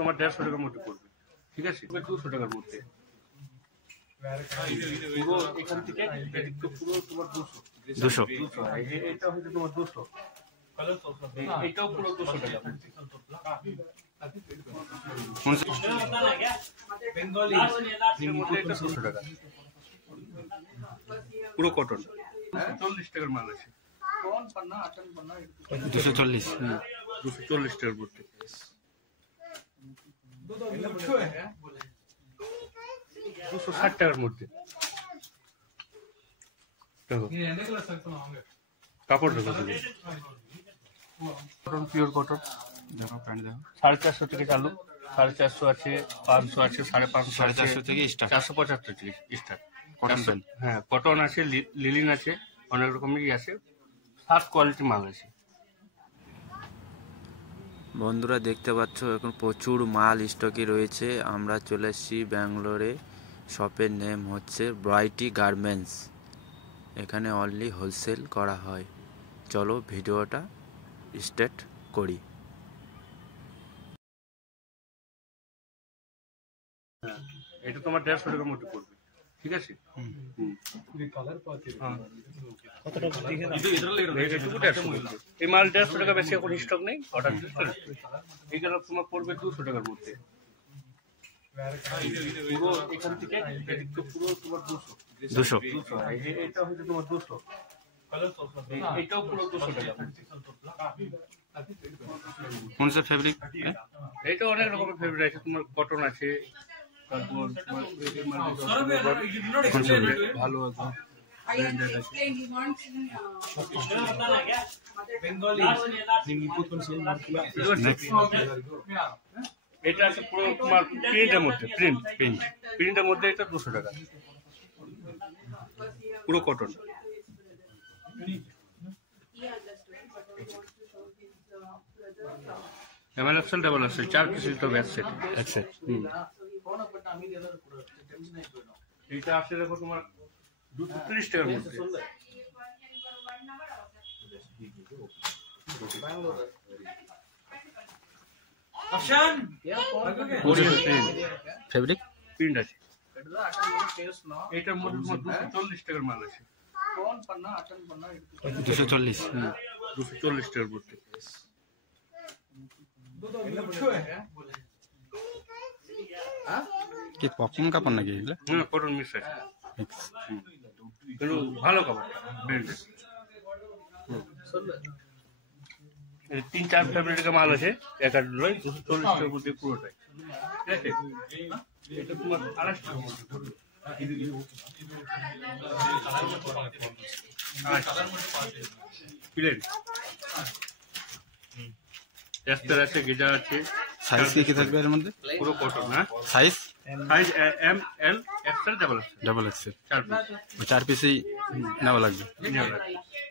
তোমার 150 টাকার মধ্যে পড়বে, ঠিক আছে? 200 টাকার মধ্যে পুরো এখান থেকে এদিকে পুরো তোমার 200 এটা হচ্ছে তোমার 200, এটাও পুরো 200 টাকা। পুরো কটন 40 টাকার মাল আছে, 240 240 টাকার মধ্যে। 260 টাকার মধ্যে কাপড় দেখো, কটন পিওর কটন দেখো প্যান্ট দেখো 450 থেকে চালু, 450 আছে, 500 আছে, 550, 450 থেকে স্টার্ট, 475 থেকে স্টার্ট কটন প্যান্ট। হ্যাঁ কটন আছে, লিলিন আছে, অনেক রকমেরই আছে, 7 কোয়ালিটি মাল আছে। বন্ধুরা দেখতে পাচ্ছ এখন প্রচুর মাল স্টকে রয়েছে। আমরা চলে এসেছি ব্যাঙ্গালোরে, শপের নেম হচ্ছে ব্রাইটি গার্মেন্টস। এখানে অনলি হোলসেল করা হয়। চলো ভিডিওটা স্টার্ট করি। এটা তোমার 150 টাকার মধ্যে পড়বে, ঠিক আছে? এই মাল 150 টাকা, বেশি এখন স্টক নেই, অর্ডার এইগুলো তোমার পড়বে 200 টাকার মধ্যে। পুরো এখান থেকে এদিকে পুরো তোমার 200 এটা হচ্ছে তোমার 200, এটাও পুরো 200 টাকা। কোন সব ফেব্রিক? এটা অনেক রকমের ফেব্রিক আছে, তোমার কটন আছে, তারপর ভালো আছে, এটা আছে পুরো তোমার প্রিন্টের মধ্যে, প্রিন্টের মধ্যে এটা 200 টাকা, পুরো কটন। এমএলএক্সএল ডাবল এক্সেল 4 পিস তো ব্যাক সেট আছে। এইটা আছে দেখো তোমার 230 টাকার মধ্যে। ফেব্রিক প্রিন্ট আছে, এটার মধ্যে তোমার 240 টাকার মাল আছে, 240 240 টাকার মধ্যে। কি কটন কাপড় নাকি এগুলো? হ্যাঁ কটন মিক্স আছে, কিন্তু ভালো কাপড়, ব্র্যান্ডেড। 3-4 ফেব্রিকের মাল আছে, এক আর 240 টাকার মধ্যে পুরোটাই, ঠিক আছে? এটা তোমার 250 টাকার মধ্যে পড়বে। প্লেন এস্টার আছে, গেজা আছে। সাইজ কি থাকবে এর মধ্যে? পুরো কটন, হ্যাঁ size M L XL double XL 4 piece, 4 পিসই নেওয়া লাগবে।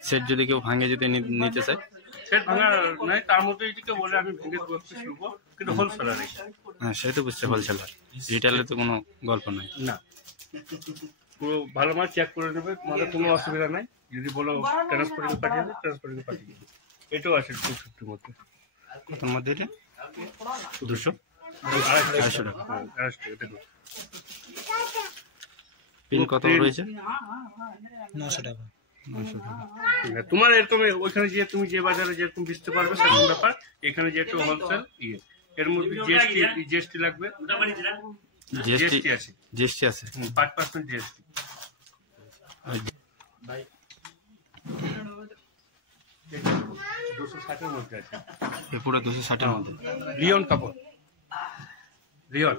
সেট যদি কেউ ভাঙে যদি নিতে চায়? সেট ভাঙা নাই, তার মধ্যে যদি বলে আমি ভেঙে শুনবো, কিন্তু হোলসেলার। হ্যাঁ সে তো বুঝছে, হোলসেলার, রিটেলে তো কোনো গল্প নাই না। পুরো ভালো মাল চেক করে নেবে, তোমাদের কোনো অসুবিধা নাই। যদি বলো ট্রান্সপোর্টে পাঠিয়ে দেবে, ট্রান্সপোর্টে পাঠিয়ে দেবে। এটাও আছে 250 মধ্যে। কত মধ্যে এটা? 200 250 টাকা। 250 টাকা দেখো। পিন কত রয়েছে? 900 টাকা। 900 টাকা। তোমার এরকম ওইখানে যে তুমি যে বাজারে যেরকম বেচতে পারবে সেরকম ব্যাপার। এখানে যে একটু হোলসেল এর মধ্যে জিএসটি লাগবে, জিএসটি আছে, জিএসটি আছে 5% জিএসটি। পুরো 260-এর মধ্যে। লিওন কাপড়, লিওন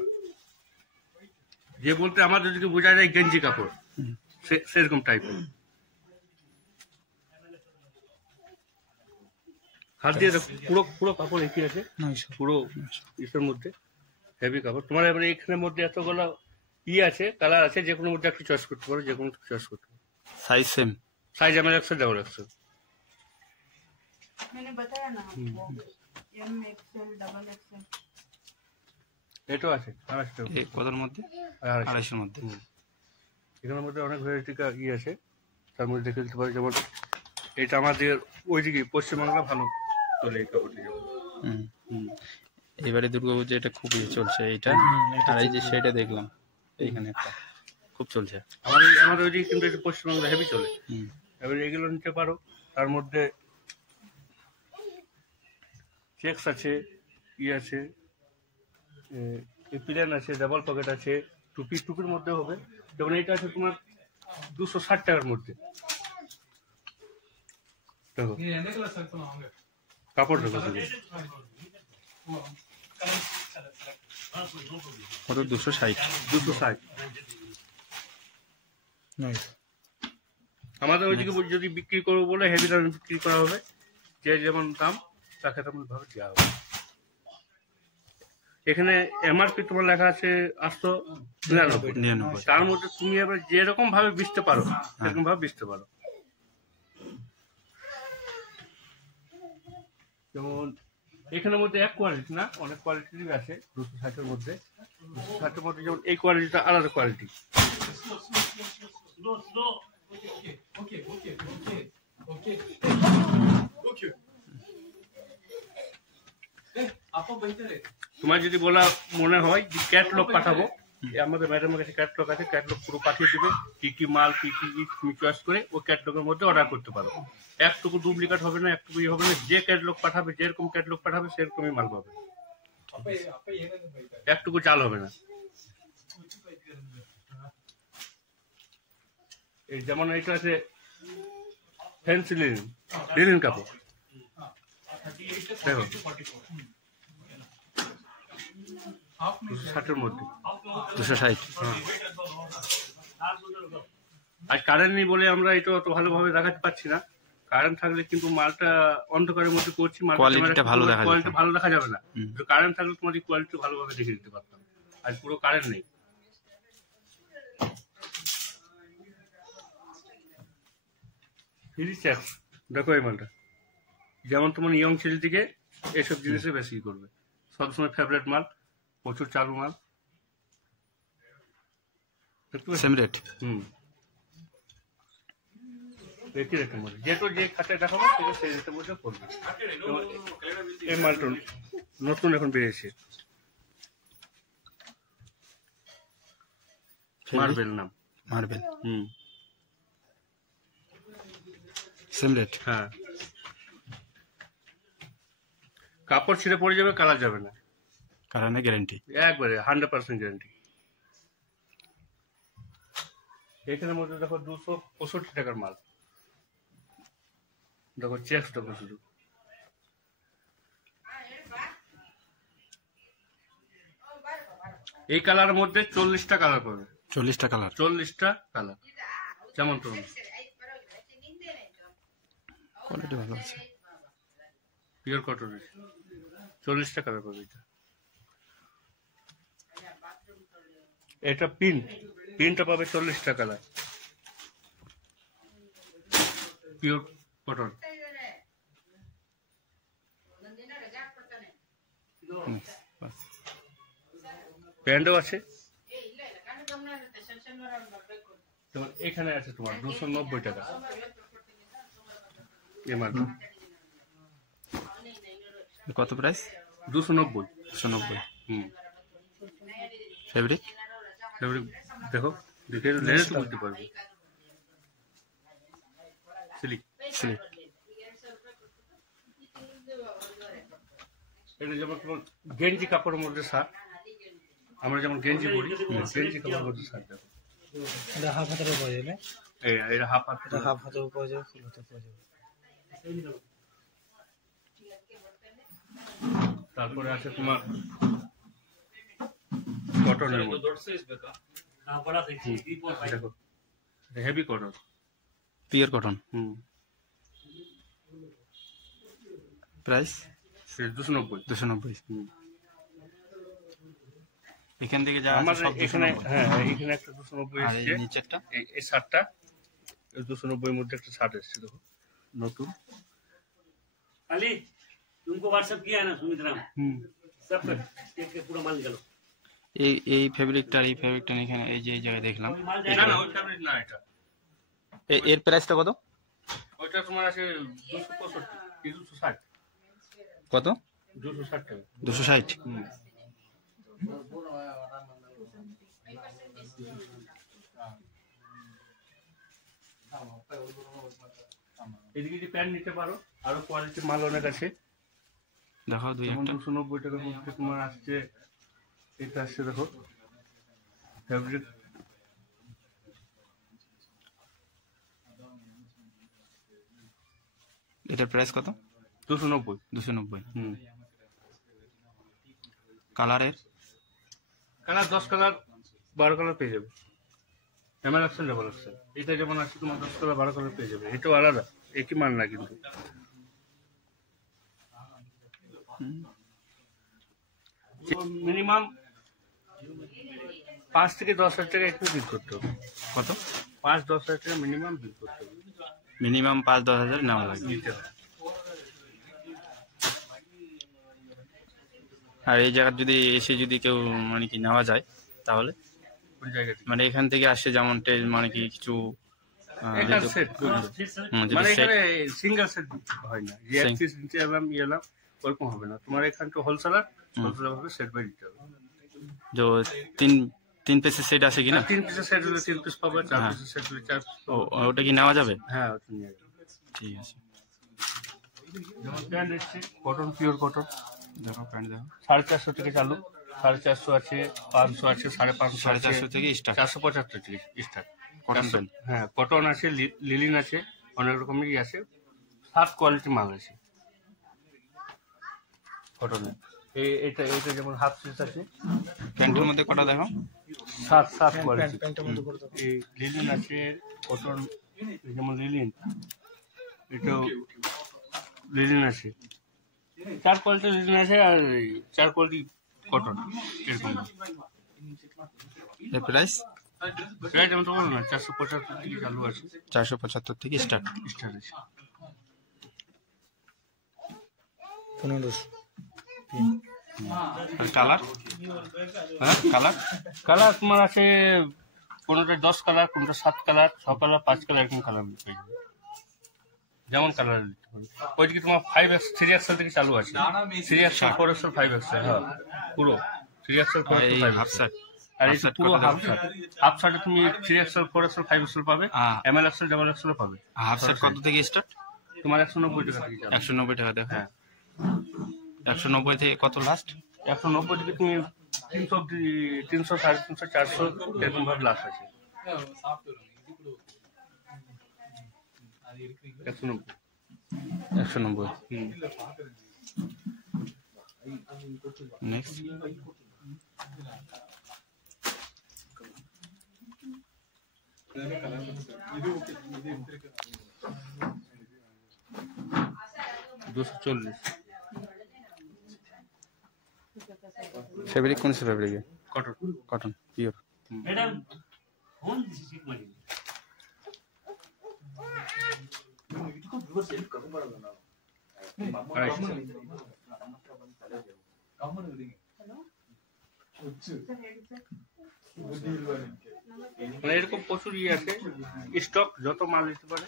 যে বলতে আমাদের যদি বোঝা যায় গেঞ্জি কাপড়, সেরকম টাইপের। হাত দিয়ে পুরো পুরো কাপড় একই আছে, পুরো ইসের মধ্যে হেভি কাপড়। তোমার এবারে এখানের মধ্যে এতগুলো আছে, কালার আছে, যে কোনো মধ্যে একটু চয়েস করতে পারো, যে কোনো চয়েস করতে পারো। সাইজ সেম, সাইজ আমার 100 ডাবল 100। मैंने बताया ना आपको, एम एक्सएल डबल एक्सएल। এটাও আছে 250 টাকা। কতর মধ্যে? 250-এর মধ্যে। এখানের মধ্যে অনেক ভ্যারাইটি আছে, তার মধ্যে দেখে দিতে পারি। যেমন এটা আমাদের ওইদিকে পশ্চিমবাংলা ভালো চলে এই কাপড়টি। এবারে দুর্গাপুজো এটা খুবই চলছে এইটা, আর এই যে সেটা দেখলাম এইখানে একটা খুব চলছে। আমাদের ওইদিকে কিন্তু একটু পশ্চিমবঙ্গে হেভি চলে। এবার এগুলো নিতে পারো। তার মধ্যে চেক্স আছে, আছে, প্লেন আছে, ডাবল পকেট আছে, টুপির মধ্যে হবে। যেমন এইটা আছে তোমার 260 টাকার মধ্যে। দেখো কাপড় দেখো শুধু। কত? 260। 260। আমাদের ওইদিকে যদি বিক্রি করবো বলে হেভি দামে বিক্রি করা হবে, যে যেমন দাম তাকে তেমন ভাবে দেওয়া হবে। এখানে এমআরপি তোমার লেখা আছে 899। তার মধ্যে তুমি এবার যেরকম ভাবে বেচতে পারো সেরকম ভাবে বেচতে পারো। যেমন এখানের মধ্যে এক কোয়ালিটি না, অনেক কোয়ালিটির আছে। 260-এর মধ্যে, 260-এর মধ্যে যেমন এই কোয়ালিটিটা আলাদা কোয়ালিটি। তোমার যদি বলা মনে হয় যে ক্যাটলগ পাঠাবো, আমাদের ম্যাডামের কাছে ক্যাটলগ আছে, ক্যাটলগ পুরো পাঠিয়ে দিবে। কি কি মাল, কি কি তুমি চয়েস করে ওই ক্যাটলগের মধ্যে অর্ডার করতে পারো। একটুকু ডুপ্লিকেট হবে না, একটুকু হবে না। যে ক্যাটলগ পাঠাবে, যেরকম ক্যাটলগ পাঠাবে সেরকমই মাল পাবে, একটুকু চাল হবে না। এই যেমন এইটা আছে ফ্যান্সি লিনেন কাপড়, দেখো 260-এর মধ্যে। 260। আর কারেন্ট নেই বলে আমরা এটা অত ভালোভাবে দেখাতে পারছি না। কারেন্ট থাকলে কিন্তু মালটা অন্ধকারের মধ্যে করছি, কোয়ালিটিটা ভালো দেখা যাবে না। কারেন্ট থাকলে তোমার কোয়ালিটি ভালোভাবে দেখে দিতে পারতাম। আর পুরো কারেন্ট নেই। দেখো এই মালটা, যেমন তোমার ইয়ং ছেলে দিকে এইসব জিনিসে বেশি করবে, সবসময় ফেভারিট মাল, প্রচুর চালু মাল। Same rate. একই রেটের মধ্যে, যেটা যে খাতায় দেখাবো সেটা সেই রেটের মধ্যে পড়বে। এই মালটা নতুন এখন বেরিয়েছে, মার্বেল নাম। মার্বেল। Same rate. হ্যাঁ, কাপড় ছিঁড়ে পড়ে যাবে, কালার যাবে না, কারণে গ্যারান্টি একবারে 100% গ্যারান্টি। এখানের মধ্যে দেখো 265 টাকার মাল, দেখো চেক্স দেখো শুধু। এই কালারের মধ্যে 40টা কালার পাবে। 40টা কালার। 40টা কালার, যেমন তুমি কোয়ালিটি ভালো আছে, পিওর কটনের 40টা কালার পাবে। এটা পিনটা পাবে 40টা কালার, পিওর কটন। প্যান্টও আছে। এখানে আছে তোমার 290 টাকা এই মালটা। কত প্রাইস? 290। 290। ফেব্রিক দেখো, দেখে লেনে তো বুঝতে পারবে। সিলিক। এটা যেমন তোমার গেঞ্জি কাপড়ের মধ্যে শার্ট, আমরা যেমন গেঞ্জি পরি, গেঞ্জি কাপড়ের মধ্যে শার্ট। দেখো এটা হাফ হাতের পাওয়া যাবে। এটা হাফ হাত, এটা হাফ হাতেও পাওয়া যাবে, ফুল হাতেও পাওয়া যাবে। তারপরে আছে তোমার কটনের মধ্যে, দেখো heavy cotton, pure cotton. Price 290। 290। এখান থেকে যা আমাদের এখানে, হ্যাঁ এখানে একটা 290 এসেছে। নিচেরটা এই শার্টটা 290-এর মধ্যে একটা শার্ট এসেছে, দেখো নতুন। अली तुमको व्हाट्सएप किया है ना सुमित्रा, सब एक पूरा माल निकालो। এই ফেব্রিকটা আর এই ফেব্রিকটা এখানে এই যে এই জায়গায় দেখলাম। না না, ওই ফেব্রিক না, এটা এর প্রাইসটা কত? ওইটা তোমার আছে 265, 260। কত? 260 টাকা। 260। এদিকে যে প্যান্ট নিতে পারো, আরো কোয়ালিটির মাল অনেক আছে। দেখাও দুই যেমন একটা। 290 টাকার মধ্যে তোমার আসছে, এটা আসছে দেখো ফেব্রিক, এটার প্রাইস কত? 290। 290। হুম, কালারের কালার 10 কালার 12 কালার পেয়ে যাবে। এমএল অপশন ডাবল অপশন, এটা যেমন আছে তোমার 10 কালার 12 কালার পেয়ে যাবে। এটাও আলাদা, একই মাল না কিন্তু। মিনিমাম 5 থেকে 10,000 টাকা একটু বিল করতে হবে। কত? 5-10 হাজার টাকা মিনিমাম বিল করতে হবে, মিনিমাম 5-10 হাজার নেওয়া লাগবে। দিতে হবে। আর এই জায়গা যদি এসে যদি কেউ মানে কি নেওয়া যায় তাহলে কোন জায়গা থেকে? মানে এখান থেকে আসে যেমন মানে কি কিছু একার যদি- সেট যদি মানে set- এখানে সিঙ্গেল সেট হয় না, যে এক পিস নিচে এলাম ইয়েলাম ওরকম হবে না। তোমার এখান তো হোলসেলার ভাবে সেট বাই দিতে হবে। যে তিন পিসের সেট আছে কিনা? 3 পিসের সেট হলে 3 পিস পাবে, 4 পিসের সেট হলে 4 পিস। ওটা কি নেওয়া যাবে? হ্যাঁ, ওটা নিয়ে যাবে। ঠিক আছে। যেমন প্যান্ট এসছে কটন, পিওর কটন, দেখো প্যান্ট দেখো, 450 থেকে চালু, 450 আছে, 500 আছে, 550 450 থেকে স্টার্ট 475 থেকে স্টার্ট। Cotton pant. হ্যাঁ, কটন আছে, লিলিন আছে, অনেক রকমেরই আছে, 7 কোয়ালিটি মাল আছে কটনের। এটা যেমন হাফ সিস আছে, প্যান্টের মধ্যে কটা দেখো? 7 কোয়ালিটি। প্যান্টের মধ্যে করে দেবো। এই লিলিন আছে, কটন, যেমন লিলিন, এটাও লিলিন আছে, 4 কোয়ালিটি লিলিন আছে, আর 4 কোয়ালিটি কটন এরকম। এর প্রাইস প্রায় যেমন তো বললাম না, 475 থেকে চালু আছে, 475 থেকে স্টার্ট। স্টার আছে। 1500। আর কালার? হ্যাঁ, কালার কালার তোমার আছে কোনোটা 10 কালার, কোনোটা 7 কালার, 6 কালার, 5 কালার, এরকম কালার পেয়ে যাবে। যেমন কালার দিতে পারবে। ওই দিকে তোমার 5X 3XL থেকে চালু আছে, 3XL 4XL 5XL, হ্যাঁ পুরো 3XL আর এই 4XL হাফ 5XL। শার্ট আর এই half shirt পুরো কত হাফ দাম? শার্ট, হাফ শার্টে তুমি 3XL 4XL 5XL পাবে, হ্যাঁ। এমএল এক্সএল ডাবল এক্সএল পাবে। হাফ শার্ট কত থেকে স্টার্ট? তোমার 190 টাকা থেকে চালু। 190 টাকা দেখো। হ্যাঁ, 190 থেকে কত লাস্ট? 190 থেকে তুমি 300 300 350 400 এরকম ভাবে লাস্ট আছে। 190। 190। হুম। নেক্সট ফেব্রিক কোন fabric? Cotton. Cotton pure. Madam phone सीख मारी মানে এরকম প্রচুর ইয়ে আছে, স্টক যত মাল দিতে পারে।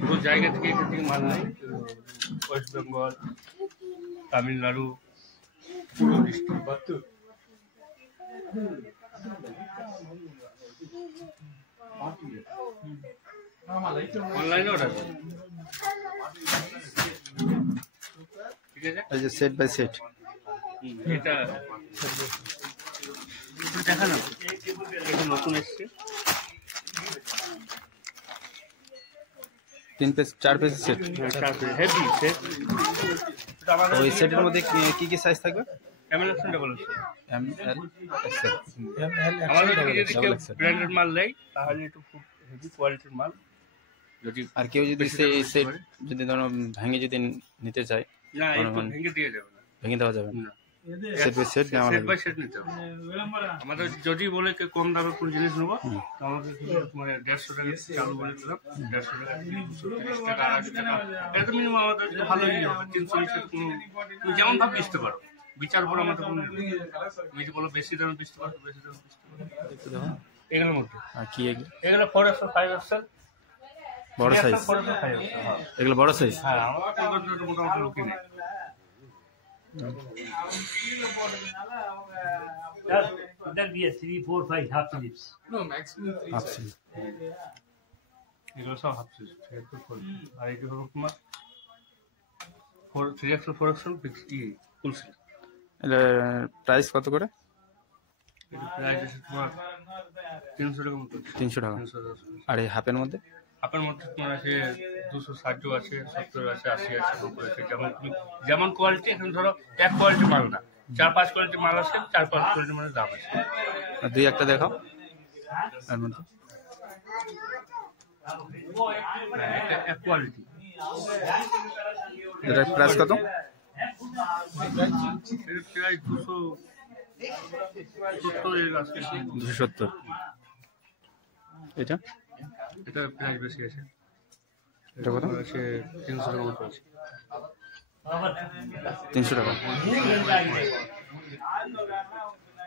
পুরো জায়গা থেকে এখান থেকে মাল নেই, ওয়েস্ট বেঙ্গল, তামিলনাড়ু, পুরো ডিস্ট্রিক্ট। অনলাইনে অর্ডার করো। ঠিক আছে, এই যে সেট বাই সেট। এটা দেখা না, এটা নতুন এসছে। 3 piece 4 piece set. Heavy set. ওই সেটের মধ্যে কি কি সাইজ থাকবে? ML XL double XL. M L XL. আমাদের থেকে যদি কেউ double XL ব্র্যান্ডেড মাল নেয় তাহলে একটু খুব হেভি কোয়ালিটির মাল। যদি আর কেউ যদি বেশি সেই দাম সেট করে। যদি ধরো ভেঙে যদি নিতে চায় না, এই তো মানে- ভেঙে দিয়ে যাবে না। ভেঙে দেওয়া যাবে না? না। সেট বাই সেট নেওয়া সেট লাগবে। বাই সেট নিতে হবে। আমাদের যদি বলে কেউ কম দামে কোন জিনিস নেবো, তো আমাদের মানে 150 টাকা চালু বলে দিলাম, 150 টাকা, 230 টাকা, 250 টাকা, এটা তো মিনিমাম আমাদের ভালোই হবে। 300 নিচে তুমি যেমন ভাবে বেচতে পারো, বিচার বলে আমাদের কোনো নেই। তুমি যদি বলো বেশি দামে বেচতে পারো, বেশি দামে বেচতে পারো। একটু দেখো এগুলোর মধ্যে আর কি এগুলো? এগুলো 4 এক্সেল 5 এক্সেল বড় সাইজ, 4 এক্সেল 5 এক্সেল। হ্যাঁ এগুলো বড় সাইজ। হ্যাঁ আমার কলকাতায় তো মোটামুটি লোকই নেই। इधर भी है 3, 4, 5 हाफ स्लीव्स। আচ্ছা, এগুলো সব হাফ সাইজ। আর এই হলো তোমার 3 এক্সেল 4 এক্সেল ফুল সাইজ। এটা প্রাইস কত করে? এটা প্রাইস আছে তোমার 300 টাকা মতো। 300 টাকা। 310। আর এই হাফের মধ্যে? আপনার মধ্যে তোমার আছে 260 আছে, 70 আছে, 80 আছে, 90 আছে। যেমন কোয়ালিটি, এখানে ধরো এক কোয়ালিটি মাল না, 4-5 কোয়ালিটি মাল আছে, 4-5 কোয়ালিটি মালের দাম আছে। আর দুই একটা দেখাও এর মধ্যে। এটা এক কোয়ালিটি। এটার প্রাইস কত? এটা প্রায় 270 এর আছে। 270। এটা এটা প্রাইস বেশি আছে। এটা কত? আছে 300 টাকা মতো আছে। 300 টাকা।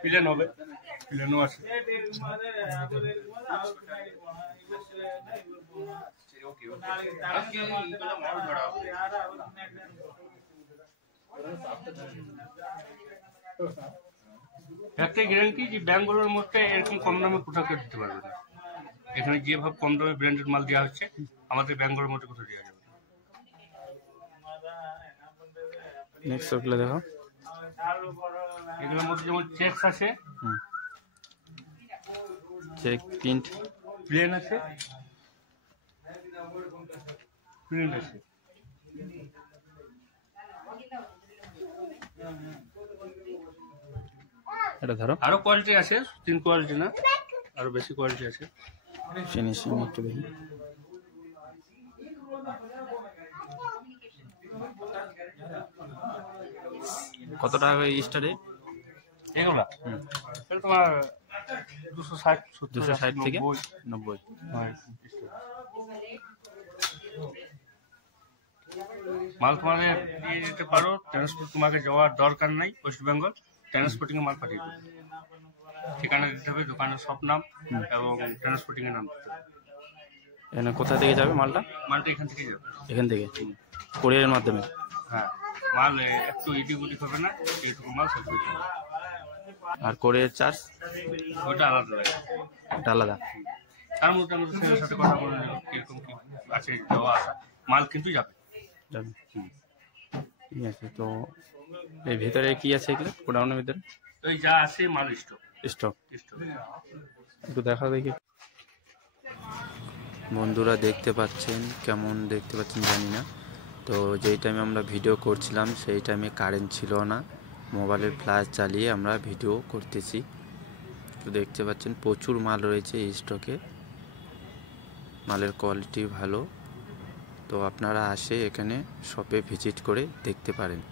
প্লেন হবে, প্লেনও আছে। একটাই গ্যারান্টি যে ব্যাঙ্গালোরের মধ্যে এরকম কম দামে কোথাও কেউ দিতে পারবে না। এখানে যেভাবে কম দামে ব্র্যান্ডেড মাল দেওয়া হচ্ছে, আমাদের ব্যাঙ্গালোরের মধ্যে কোথাও দেওয়া যাবে না। নেক্সট ওগুলো দেখাও। এগুলোর মধ্যে যেমন চেকস আছে, চেক প্রিন্ট, প্লেন আছে, প্রিন্ট আছে। এটা ধরো। আরো কোয়ালিটি আছে, 3 কোয়ালিটি না, আরো বেশি কোয়ালিটি আছে। ফিনিশিং একটু দেখি। কত টাকা করে স্টারে? এগুলা তাহলে তোমার 260, 260 থেকে 90। 90। মাল তোমাদের দিয়ে যেতে পারো, ট্রান্সপোর্ট তোমাকে যাওয়ার দরকার নাই। ওয়েস্ট বেঙ্গল ট্রান্সপোর্টিং এ মাল পাঠিয়ে দেবে। ঠিকানা দিতে হবে, দোকানের সব নাম এবং ট্রান্সপোর্টিং এর নাম দিতে হবে। এখানে কোথা থেকে যাবে মালটা? মালটা এখান থেকে যাবে। এখান থেকে কোরিয়ারের মাধ্যমে? হ্যাঁ, মাল একটু ইডিগুলি হবে না, এইটুকু মাল সব কিছু। আর কোরিয়ার চার্জ? ওটা আলাদা লাগে। এটা আলাদা। তার মধ্যে আমাদের সঙ্গে সাথে কথা বলে নেব কিরকম কি আছে যাওয়া আসা, মাল কিন্তু যাবে। যাবে। ঠিক আছে। তো এর ভিতরে কি আছে এগুলো গোডাউনের ভিতরে? ওই যা আছে মাল স্টক। স্টক স্টক একটু দেখাও দেখি। বন্ধুরা দেখতে পাচ্ছেন, কেমন দেখতে পাচ্ছেন জানি না। তো যেই টাইমে আমরা ভিডিও করছিলাম সেই টাইমে কারেন্ট ছিল না, মোবাইলের ফ্ল্যাশ চালিয়ে আমরা ভিডিও করতেছি। তো দেখতে পাচ্ছেন প্রচুর মাল রয়েছে এই স্টকে, মালের কোয়ালিটি ভালো। তো আপনারা আসে এখানে শপে ভিজিট করে দেখতে পারেন।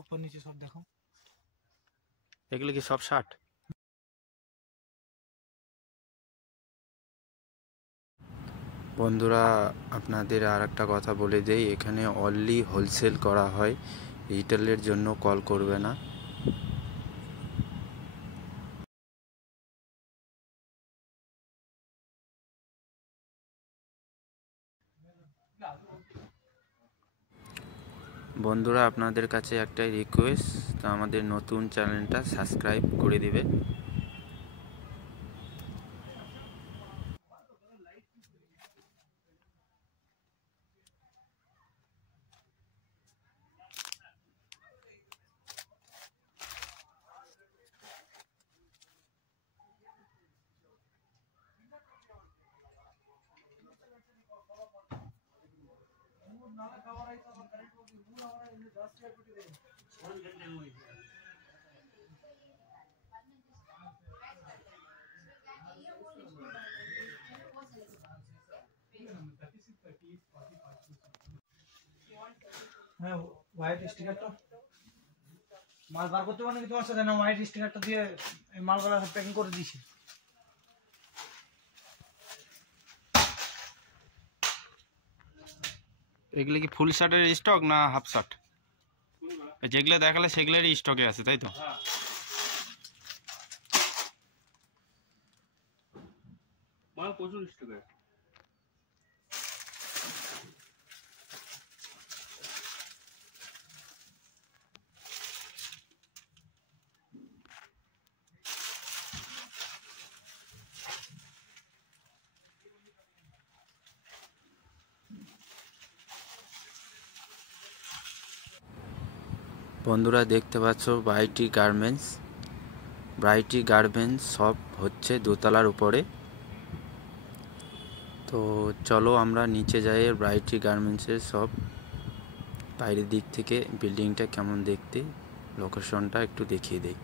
ऊपर नीचे सब देखो। এগুলো কি সব শার্ট? বন্ধুরা আপনাদের আর একটা কথা বলে দেই, এখানে অনলি হোলসেল করা হয়, রিটেলের জন্য কল করবে না। বন্ধুরা আপনাদের কাছে একটাই রিকোয়েস্ট, আমাদের নতুন চ্যানেলটা সাবস্ক্রাইব করে দিবেন। হ্যাঁ, হোয়াইট স্টিকারটা মাল বার করতে পারো নাকি তোমার সাথে? না, হোয়াইট স্টিকারটা দিয়ে এই মালগুলো প্যাকিং করে দিয়েছি। এগুলো কি ফুল শার্টের স্টক না হাফ শার্ট? যেগুলো দেখালে সেগুলোরই স্টকে আছে, তাই তো? হ্যাঁ, মাল প্রচুর স্টকে আছে। বন্ধুরা দেখতে পাচ্ছ ব্রাইটি গার্মেন্টস। ব্রাইটি গার্মেন্টস শপ হচ্ছে দোতলার উপরে। তো চলো আমরা নিচে যাই। ব্রাইটি গার্মেন্টসের শপ বাইরের দিক থেকে বিল্ডিংটা কেমন দেখতে, লোকেশনটা একটু দেখিয়ে দেই।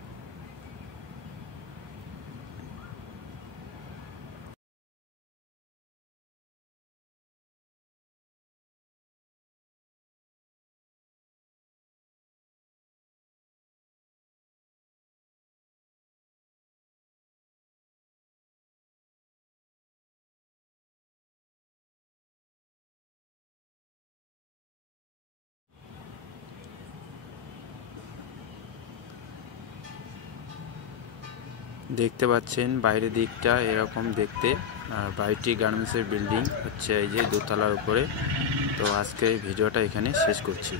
দেখতে পাচ্ছেন বাইরের দিকটা এরকম দেখতে। আর ব্রাইটি গার্মেন্টসের বিল্ডিং হচ্ছে এই যে দোতলার উপরে। তো আজকে ভিডিওটা এখানে শেষ করছি।